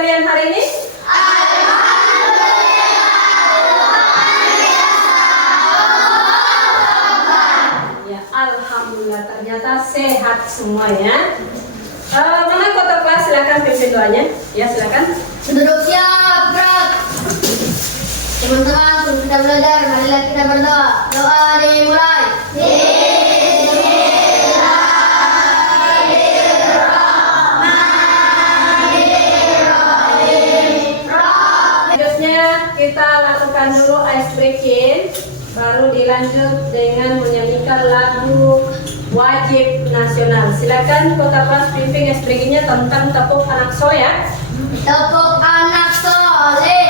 kalian hari ini? Ya, alhamdulillah ternyata sehat semuanya. Mana kota kelas? Silakan pimpin doanya. Ya, silakan. Duduk siap, gerak. Teman-teman, sebelum kita belajar, marilah kita berdoa. Doa dimulai. Selanjutnya kita lakukan dulu ice breaking, baru dilanjut dengan menyanyikan lagu wajib nasional. Silakan kota kelas pimpin ice breakingnya tentang tepuk anak soleh. Tepuk anak soleh.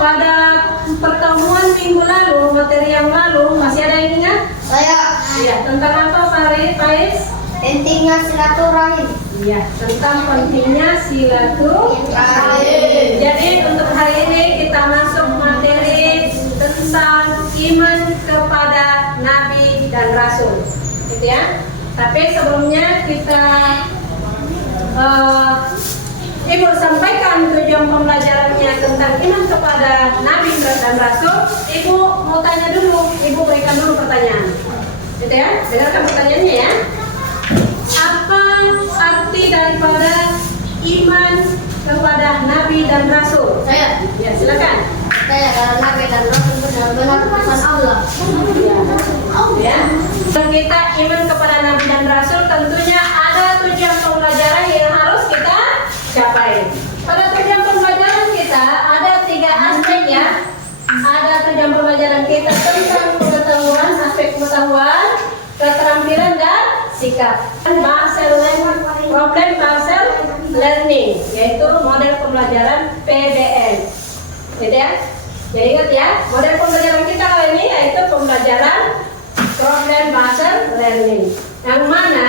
Pada pertemuan minggu lalu, materi yang lalu, masih ada yang ingat? Saya. Iya, tentang apa Faiz? Pentingnya silaturahim. Iya, tentang pentingnya silaturahim. Jadi untuk hari ini kita masuk materi tentang iman kepada Nabi dan Rasul, gitu ya. Tapi sebelumnya kita Ibu sampaikan tujuan pembelajarannya tentang iman kepada Nabi dan Rasul. Ibu mau tanya dulu, Ibu berikan dulu pertanyaan, gitu ya. Dengarkan pertanyaannya ya. Apa arti daripada iman kepada Nabi dan Rasul? Saya. Ya, silakan. Saya adalah Nabi dan Rasul benar-benar utusan Allah. Ya. Kita iman kepada Nabi dan Rasul tentunya ada tujuan pembelajaran yang harus kita capai. Pada tujuan pembelajaran kita ada 3 aspek ya. Ada tujuan pembelajaran kita tentang pengetahuan, aspek pengetahuan, keterampilan dan sikap. Problem based learning, yaitu model pembelajaran PBL. Gitu ya. Jadi ingat ya, model pembelajaran kita kali ini yaitu pembelajaran problem based learning. Yang mana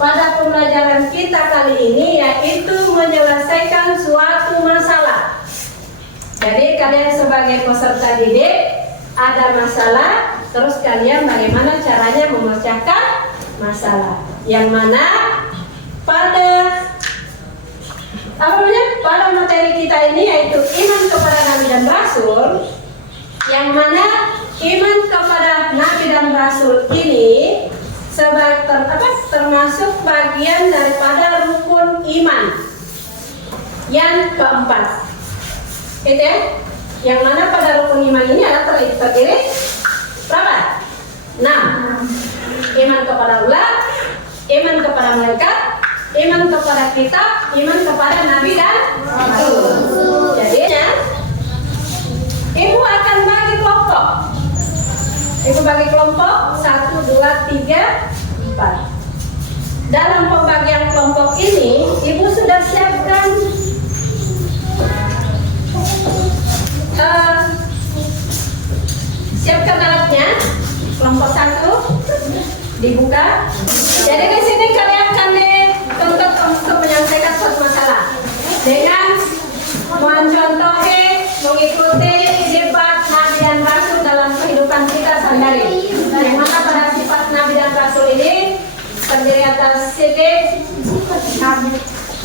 pada pembelajaran kita kali ini yaitu menyelesaikan suatu masalah. Jadi kalian sebagai peserta didik ada masalah, terus kalian bagaimana caranya memecahkan masalah. Yang mana pada pada materi kita ini yaitu iman kepada Nabi dan Rasul. Yang mana iman kepada Nabi dan Rasul ini termasuk bagian daripada rukun iman yang keempat. Itu ya? Yang mana pada rukun iman ini adalah terdiri berapa? 6. Iman kepada Allah, iman kepada malaikat, iman kepada kitab, iman kepada Nabi dan Rasul. Jadinya Ibu akan bagi kelompok. Ibu bagi kelompok 1, 2, 3, 4. Dalam pembagian kelompok ini, Ibu sudah siapkan siapkan alatnya. Kelompok 1 dibuka. Jadi di sini kalian akan dituntut untuk menyelesaikan suatu masalah dengan mencontohi, mengikuti sifat Nabi dan Rasul dalam kehidupan kita sehari-hari. Yang mana pada sifat Nabi dan Rasul ini terdiri atas sidq,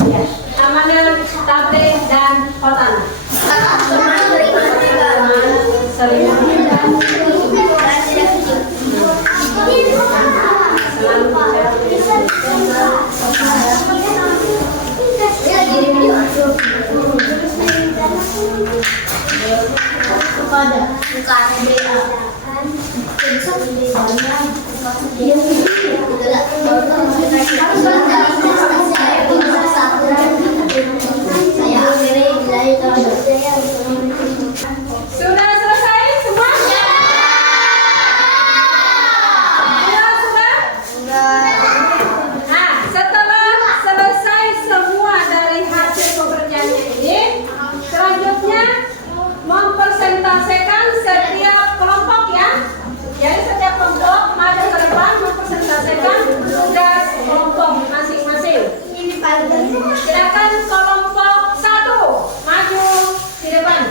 ya, amanah, tabligh dan khotanah. Sudah selesai semuanya? Silakan kelompok 1 maju di depan.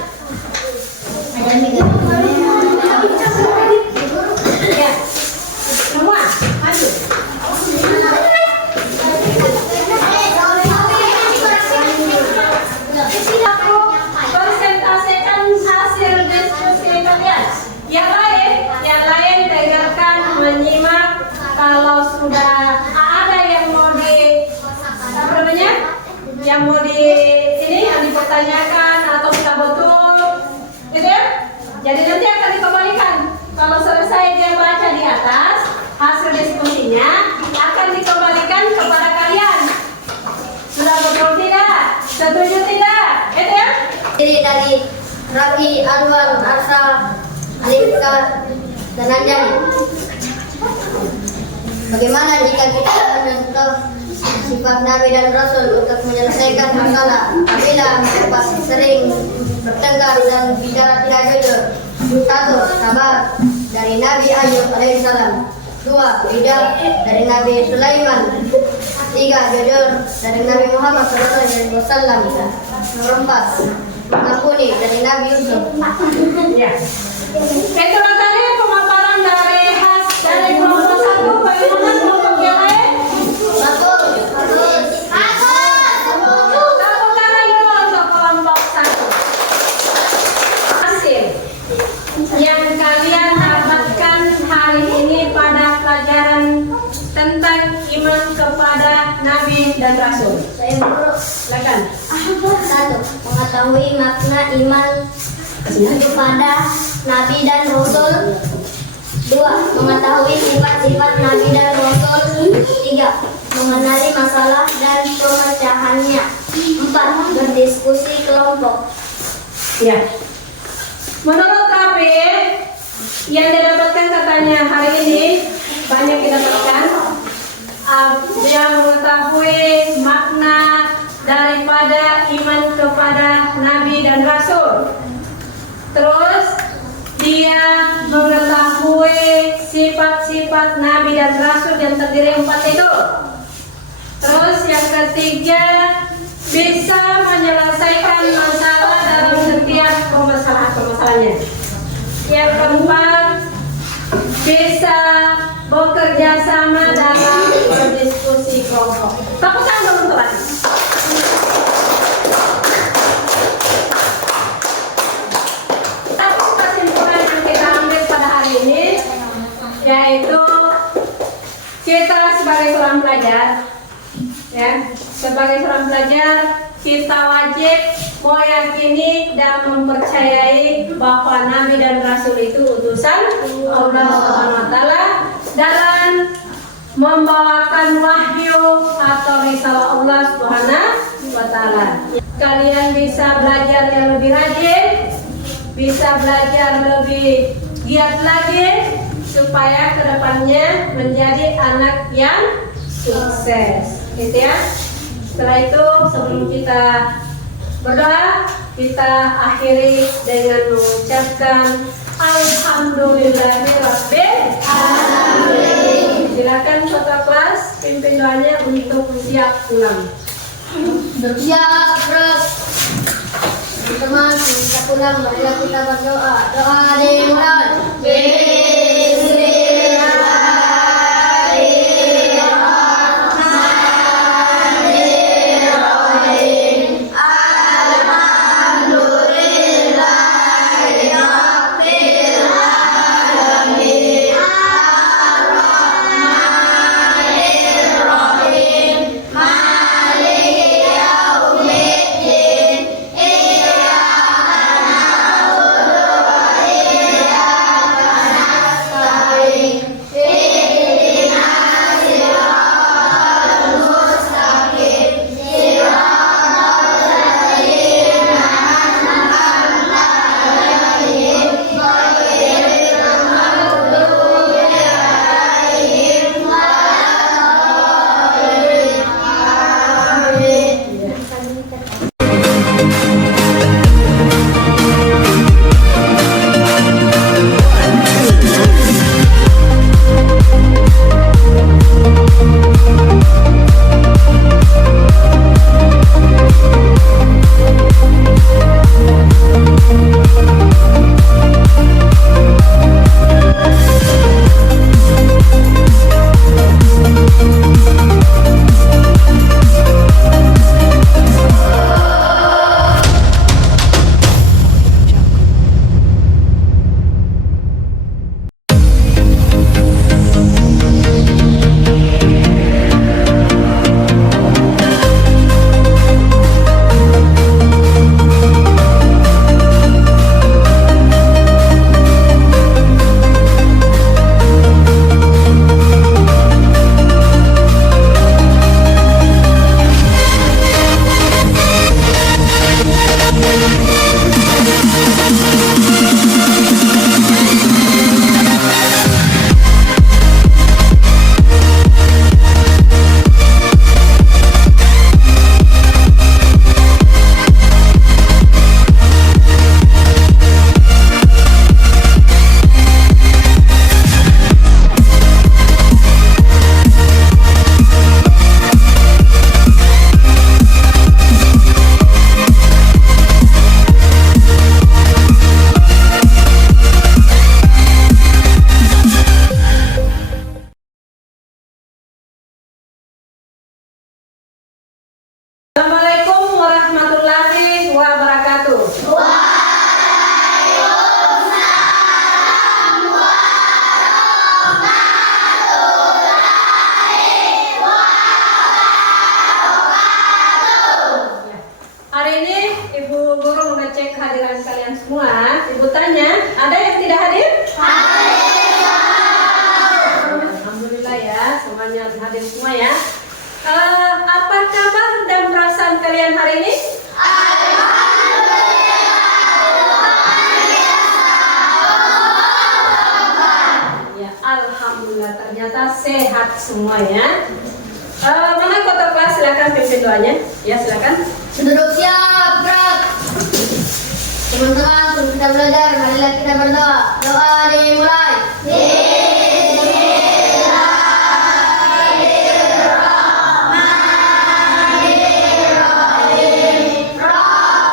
Ya, semua maju. Presentasikan hasil diskusi kalian. Yang lain dengarkan, menyimak. Kalau sudah ada yang mau apa namanya? Yang mau yang dipertanyakan atau kita betul, gitu ya? Jadi nanti akan dikembalikan. Kalau selesai dia baca di atas hasil diskusinya, akan dikembalikan kepada kalian. Sudah betul tidak? Setuju tidak? Itu ya? Diri dari Rabi, Anwar, Arsa, Alifka, dan Anjani. Bagaimana jika kita menyentuh sifat Nabi dan Rasul untuk menyelesaikan masalah apabila mereka sering bertengkar dan bicara tidak jujur? 1. Sabar dari Nabi Ayub alaihissalam. 2. Lidah dari Nabi Sulaiman. 3. Jujur dari Nabi Muhammad SAW. Nomor 4. Mengampuni dari Nabi Yusuf. Ya. Itulah tadi pemaparan dari kelompok 1. Bagaimana kelompok yang lain? Bagus. Tepuk tangan dulu untuk kelompok 1. Hasil yang kalian dapatkan hari ini pada pelajaran tentang iman kepada Nabi dan Rasul. Saya guru. Silakan. 1. Mengetahui makna iman kepada Nabi dan Rasul. 2. Mengetahui sifat-sifat Nabi dan Rasul. 3. Mengenali masalah dan pemecahannya. 4. Berdiskusi kelompok. Ya. Menurut Rabi, yang didapatkan katanya hari ini banyak didapatkan. Dia mengetahui makna daripada iman kepada Nabi dan Rasul. Terus dia mengetahui sifat-sifat Nabi dan Rasul yang terdiri 4 itu. Terus yang ketiga, bisa menyelesaikan masalah dalam setiap permasalahannya. Yang keempat, bisa bekerja sama dalam berdiskusi kelompok. Tepuk tangan dulu untuk Adi. Tapi kesimpulan yang kita ambil pada hari ini yaitu kita sebagai seorang pelajar, ya, sebagai seorang pelajar kita wajib meyakini dan mempercayai bahwa Nabi dan Rasul itu utusan Allah SWT dalam membawakan wahyu atau risalah Allah SWT. Kalian bisa belajar yang lebih rajin, bisa belajar lebih giat lagi supaya kedepannya menjadi anak yang sukses, gitu ya. Setelah itu sebelum kita berdoa, kita akhiri dengan mengucapkan Alhamdulillahirabbil alamin. Silakan ketua kelas pimpin doanya untuk siap pulang. Siap, Bro. Teman-teman, kita pulang. Marilah kita berdoa. Doa dimulai. hari ini Ibu Guru mengecek kehadiran kalian semua. Ibu tanya, ada yang tidak hadir? Alhamdulillah ya, semuanya hadir semua ya. Apa kabar dan perasaan kalian hari ini? Ya, alhamdulillah ternyata sehat semua ya. Mana kota kelas? Silakan pimpin doanya. Ya silakan. Duduk siap, gerak. Teman-teman, sebelum kita belajar, marilah kita berdoa. Doa dimulai.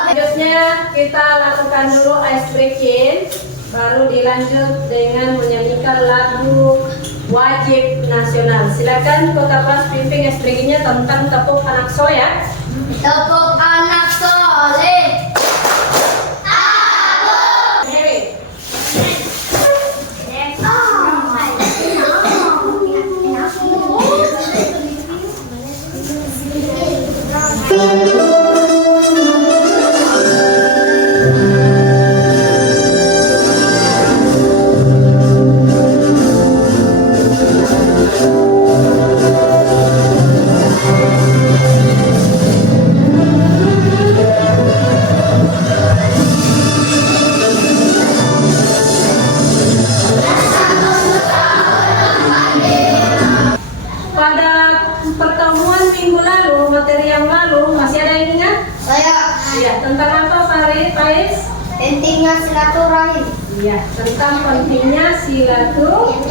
Selanjutnya kita lakukan dulu ice breaking, baru dilanjut dengan menyanyikan lagu wajib nasional. Silakan kota kelas pimpin ice breakingnya tentang tepuk anak soya. Tepuk anak soleh. Mary. Pada pertemuan minggu lalu, materi yang lalu, masih ada yang ingat? Saya Iya, tentang apa Faiz? pentingnya silaturahim. Iya, tentang pentingnya silaturahim.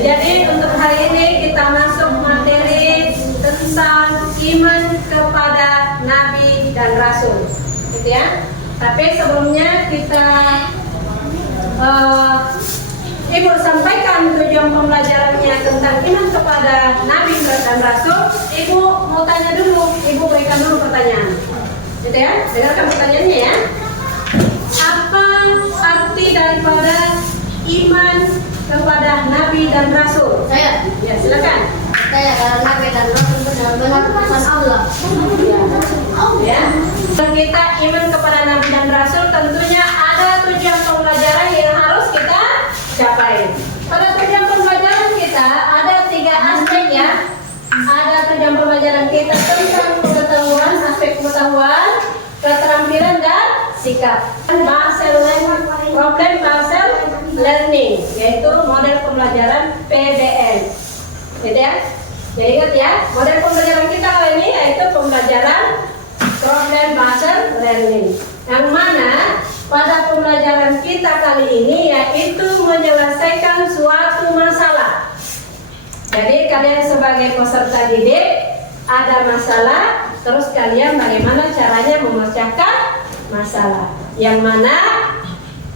Jadi untuk hari ini kita masuk materi tentang iman kepada Nabi dan Rasul, gitu ya. Tapi sebelumnya kita Ibu sampaikan tujuan pembelajarannya tentang iman kepada Nabi dan Rasul. Ibu mau tanya dulu, Ibu berikan dulu pertanyaan, gitu ya. Dengarkan pertanyaannya ya. Apa arti daripada iman kepada Nabi dan Rasul? Saya Ya silakan. Saya adalah Nabi dan Rasul benar-benar utusan Allah. Ya. Kita iman kepada Nabi dan Rasul tentunya ada tujuan pembelajaran yang harus kita capai. Pada tujuan pembelajaran kita ada 3 aspek ya. Ada tujuan pembelajaran kita tentang pengetahuan, aspek pengetahuan, keterampilan dan sikap. Problem based learning, yaitu model pembelajaran PBL. Gitu ya. Jadi ingat ya, model pembelajaran kita kali ini yaitu pembelajaran problem based learning. Yang mana pada pembelajaran kita kali ini yaitu menyelesaikan suatu masalah. Jadi kalian sebagai peserta didik ada masalah, terus kalian bagaimana caranya memecahkan masalah. Yang mana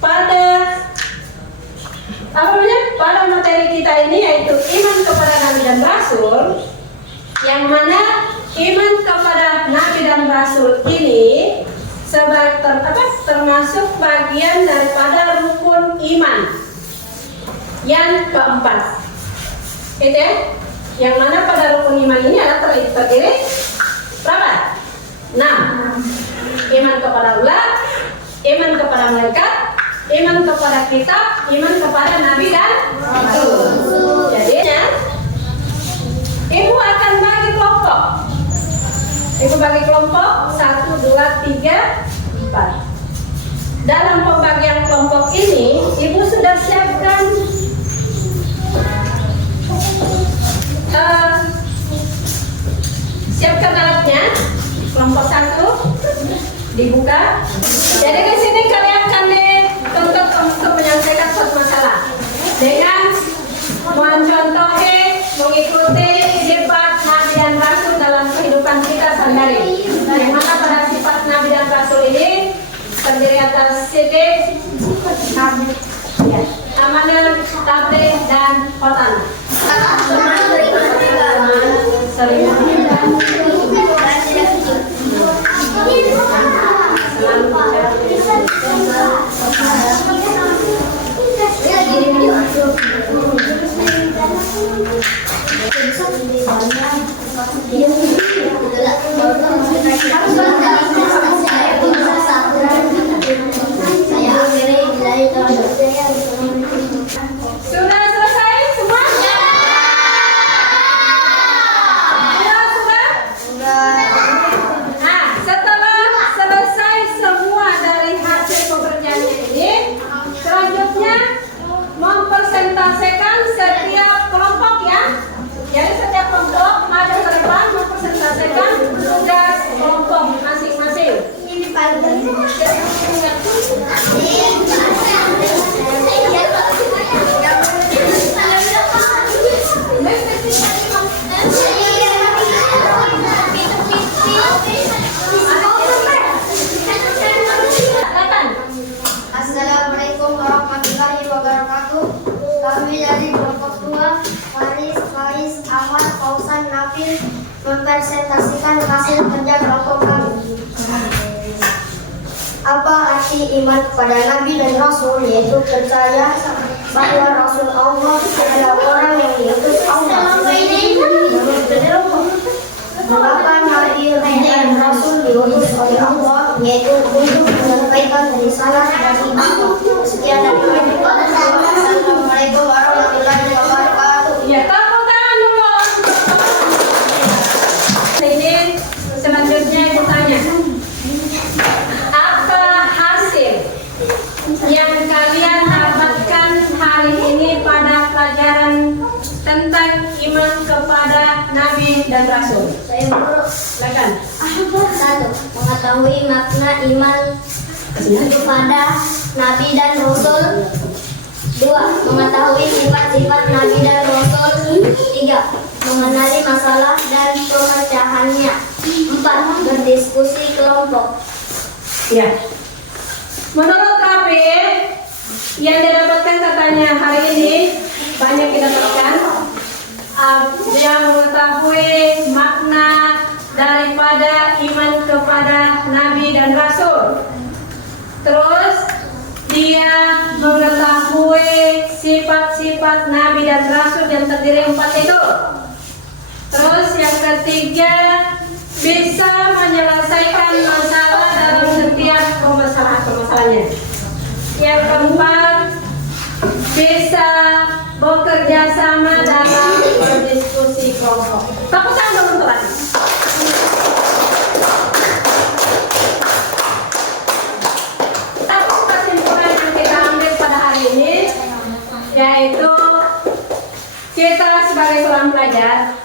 pada pada materi kita ini yaitu iman kepada Nabi dan Rasul, yang mana iman kepada Nabi dan Rasul ini termasuk bagian daripada rukun iman yang keempat. Itu ya? Yang mana pada rukun iman ini adalah terdiri berapa? 6. Iman kepada Allah, iman kepada malaikat, iman kepada kitab, iman kepada Nabi dan Rasul. Jadinya Ibu akan bagi kelompok. Ibu bagi kelompok 1, 2, 3, 4. Dalam pembagian kelompok ini, Ibu sudah siapkan siapkan alatnya. Kelompok 1 dibuka. Jadi di sini kalian akan dituntut untuk menyelesaikan suatu masalah dengan mencontohi, mengikuti sifat Nabi dan Rasul dalam kehidupan kita sehari-hari. Yang mana pada sifat Nabi dan Rasul ini terdiri atas sidik, amanah, tabligh, dan khotanah. Sering Harus mempresentasikan hasil kerja kelompok kami. Apa arti iman kepada Nabi dan Rasul? Yaitu percaya bahwa Rasul Allah adalah orang yang diutus Allah. Mengapa Nabi dan Rasul diutus oleh Allah? Yaitu untuk menyampaikan risalah dari Allah. Sekian dari kami. Assalamualaikum warahmatullahi wabarakatuh. Ya, tepuk tangan dulu. Ini selanjutnya ditanya, apa hasil yang kalian dapatkan hari ini pada pelajaran tentang iman kepada Nabi dan Rasul? Saya guru. Silakan. 1. Mengetahui makna iman kepada Nabi dan Rasul. 2. Mengetahui sifat-sifat Nabi dan Rasul. 3. Mengenali masalah dan pemecahannya. 4. Berdiskusi kelompok. Ya. Menurut Rafi, yang didapatkan katanya hari ini banyak didapatkan. Dia mengetahui makna daripada iman kepada Nabi dan Rasul. Terus dia mengetahui sifat-sifat Nabi dan Rasul yang terdiri 4 itu. Terus yang ketiga, bisa menyelesaikan masalah dalam setiap permasalahannya. Yang keempat, bisa bekerja sama dalam berdiskusi kelompok. Tepuk tangan dulu untuk Rafi. Kesimpulan yang kita ambil pada hari ini yaitu kita sebagai seorang pelajar,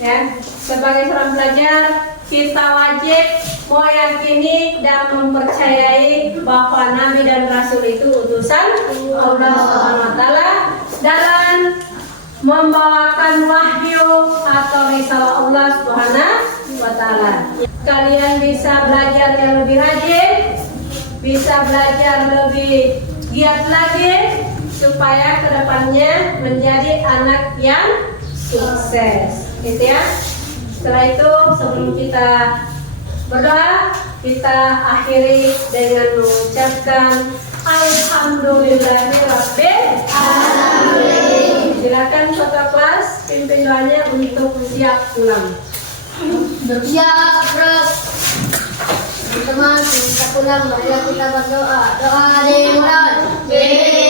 ya, sebagai seorang pelajar kita wajib meyakini dan mempercayai bahwa Nabi dan Rasul itu utusan Allah Subhanahu wa taala dalam membawakan wahyu atau risalah Allah Subhanahu wa taala. Kalian bisa belajar yang lebih rajin, bisa belajar lebih giat lagi supaya kedepannya menjadi anak yang sukses, gitu ya. Setelah itu, sebelum kita berdoa, kita akhiri dengan mengucapkan Alhamdulillahirabbil alamin. Silakan ketua kelas pimpin doanya untuk siap pulang. Siap, Bro. Teman-teman, kita pulang. Marilah kita berdoa. Doa dimulai.